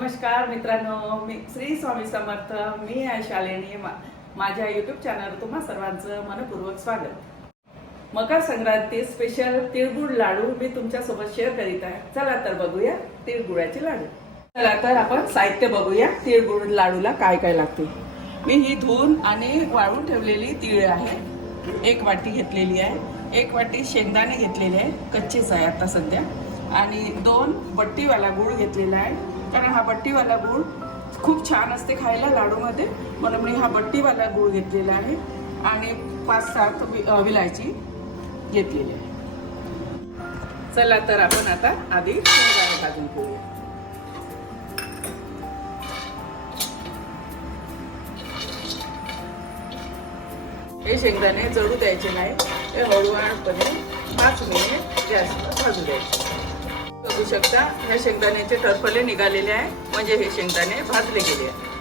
नमस्कार मित्रांनो मी श्री स्वामी समर्थ मी आहे शालिनी मा- माझ्या युट्यूब चॅनलवर तुम्हा सर्वांचं मनपूर्वक स्वागत. मकर संक्रांती स्पेशल तिळगुळ लाडू मी तुमच्यासोबत शेअर करीत आहे. चला तर बघूया तिळगुळाचे लाडू. चला तर आपण साहित्य बघूया तिळगुळ लाडूला काय काय लागते. मी ही धुवून आणि वाळून ठेवलेली तीळ आहे. एक वाटी घेतलेली आहे. एक वाटी शेंगदाणे घेतलेले आहे. कच्चेच आहे आता सध्या. आणि दोन बट्टीवाला गूळ घेतलेला आहे. कारण हा बट्टीवाला गूळ खूप छान असते खायला लाडूमध्ये. म्हणून मी हा बट्टीवाला गूळ घेतलेला आहे. आणि पाच सात विलायची घेतलेली आहे. चला तर आपण आता आधी शेंगदाणे भाजून घेऊया. हे शेंगदाणे जळू द्यायचे नाही. हे हळूहळूपणे पाच मिनिट गॅसवर भाजू द्यायचे. बघू शकता. ह्या शेंगदाण्याचे टरफले निघालेले आहे. म्हणजे हे शेंगदाणे भाजले गेले आहे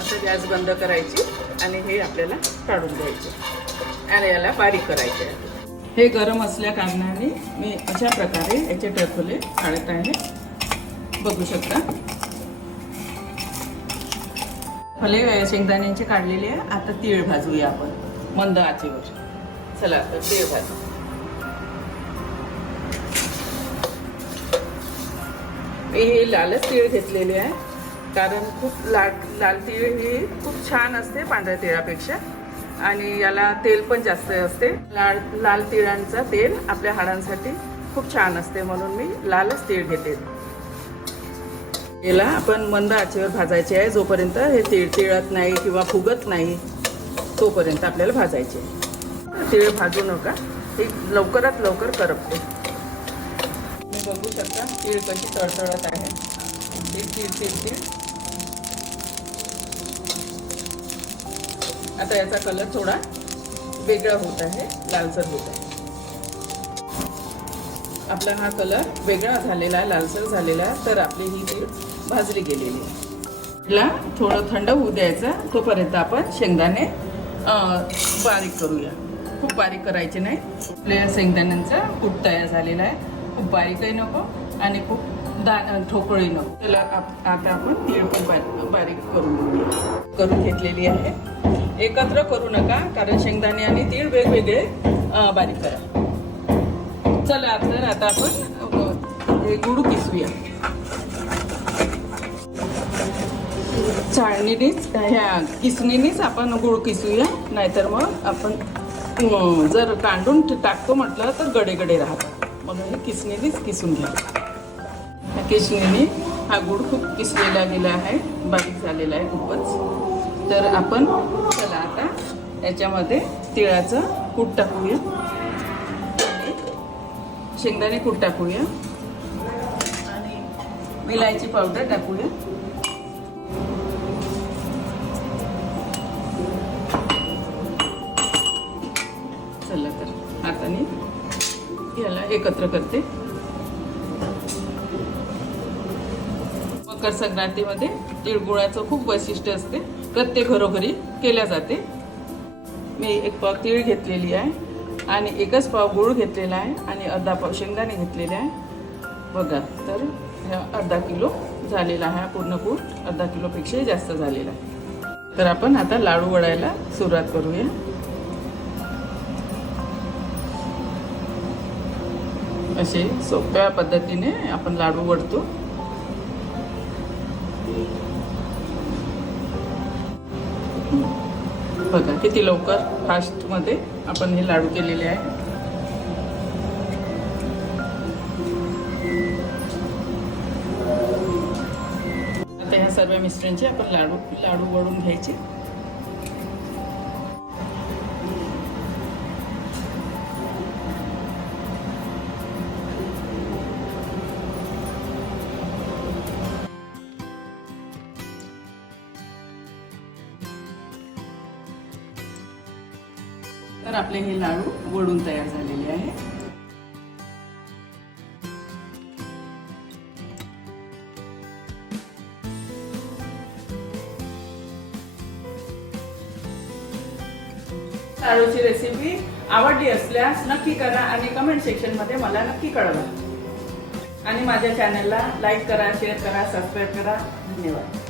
आता गॅस बंद करायची आणि हे आपल्याला काढून द्यायचे आणि याला बारीक करायचे आहे. हे गरम असल्या कारणाने मी अशा प्रकारे याचे टरफले काढत आहे. बघू शकता. फले शेंगदाण्यांचे काढलेले आहे. आता तीळ भाजूया आपण. मंद आचेवर. चला तीळ भाजू. मी हे लालच तीळ घेतलेले आहे. कारण खूप लाल लाल तीळ ही खूप छान असते पांढऱ्या तिळापेक्षा. आणि याला तेल पण जास्त असते. लाल लाल तिळांचं तेल आपल्या हाडांसाठी खूप छान असते म्हणून मी लालच तीळ घेते. याला आपण मंद आचेवर भाजायचे आहे. जोपर्यंत हे तीळ तिळत नाही किंवा फुगत नाही तोपर्यंत आपल्याला भाजायचे तीळ भाजू नका. हे लवकरात लवकर करपते. बघू शकता तीळ कशी तळतळत आहे. तीळ तीळ तीळ तीळ. आता याचा कलर थोडा वेगळा होत आहे लालसर होत आहे. आपला हा कलर वेगळा झालेला आहे लालसर झालेला आहे तर आपली ही तीळ भाजली गेलेली आहे. ला थोडं थंड होऊ द्यायचं तोपर्यंत आपण शेंगदाणे बारीक करूया. खूप बारीक करायचे नाही. आपल्या शेंगदाण्यांचा कूट तयार झालेला आहे. खूप बारीकही नको आणि खूप दा ठोकळी नको. त्याला आता आपण तीळ पण बारीक बारीक करून घेऊया. करून घेतलेली आहे. एकत्र करू नका कारण शेंगदाणे आणि तीळ वेगवेगळे बारीक करा. चला तर आता आपण गुड किसूया. चाळणीनेच ह्या किसणीनेच आपण गुळ किसूया नाहीतर मग आपण जर कांडून टाकतो म्हटलं तर गडे गडे राहतात. मग हे किसणीनेच किसून घ्या किसणीने हा गुड खूप किसलेला गेला आहे बारीक झालेला आहे खूपच. तर आपण चला आता याच्यामध्ये तिळाचं कूट टाकूया. शेंगदाणे कूट टाकूया. आणि विलायची पावडर टाकूया. एकत्र करते. मकर संक्रांतीमध्ये तिळगुळाचं खूप वैशिष्ट्य असते. प्रत्येक घरोघरी केल्या जाते. मी एक पाव तीळ घेतलेली आहे आणि एकच पाव गूळ घेतलेला आहे आणि अर्धा पाव शेंगदाणे घेतलेले आहे. बघा तर ह्या अर्धा किलो झालेला आहे पूर्ण गूळ अर्धा किलोपेक्षाही जास्त झालेला आहे. तर आपण आता लाडू वळायला सुरुवात करूया. असे सोप्या पद्धतीने आपण लाडू वळतो बघा किती लवकर फास्टमध्ये आपण हे लाडू केलेले आहे. आता ह्या सर्व मिश्रणचे आपण लाडू लाडू वळून घ्यायचे. तर आपले हे लाडू वडून तयार झालेले आहे. लाडूची रेसिपी आवडली असल्यास नक्की करा आणि कमेंट सेक्शनमध्ये मला नक्की कळवा. आणि माझ्या चॅनलला लाईक करा शेअर करा सबस्क्राईब करा. धन्यवाद.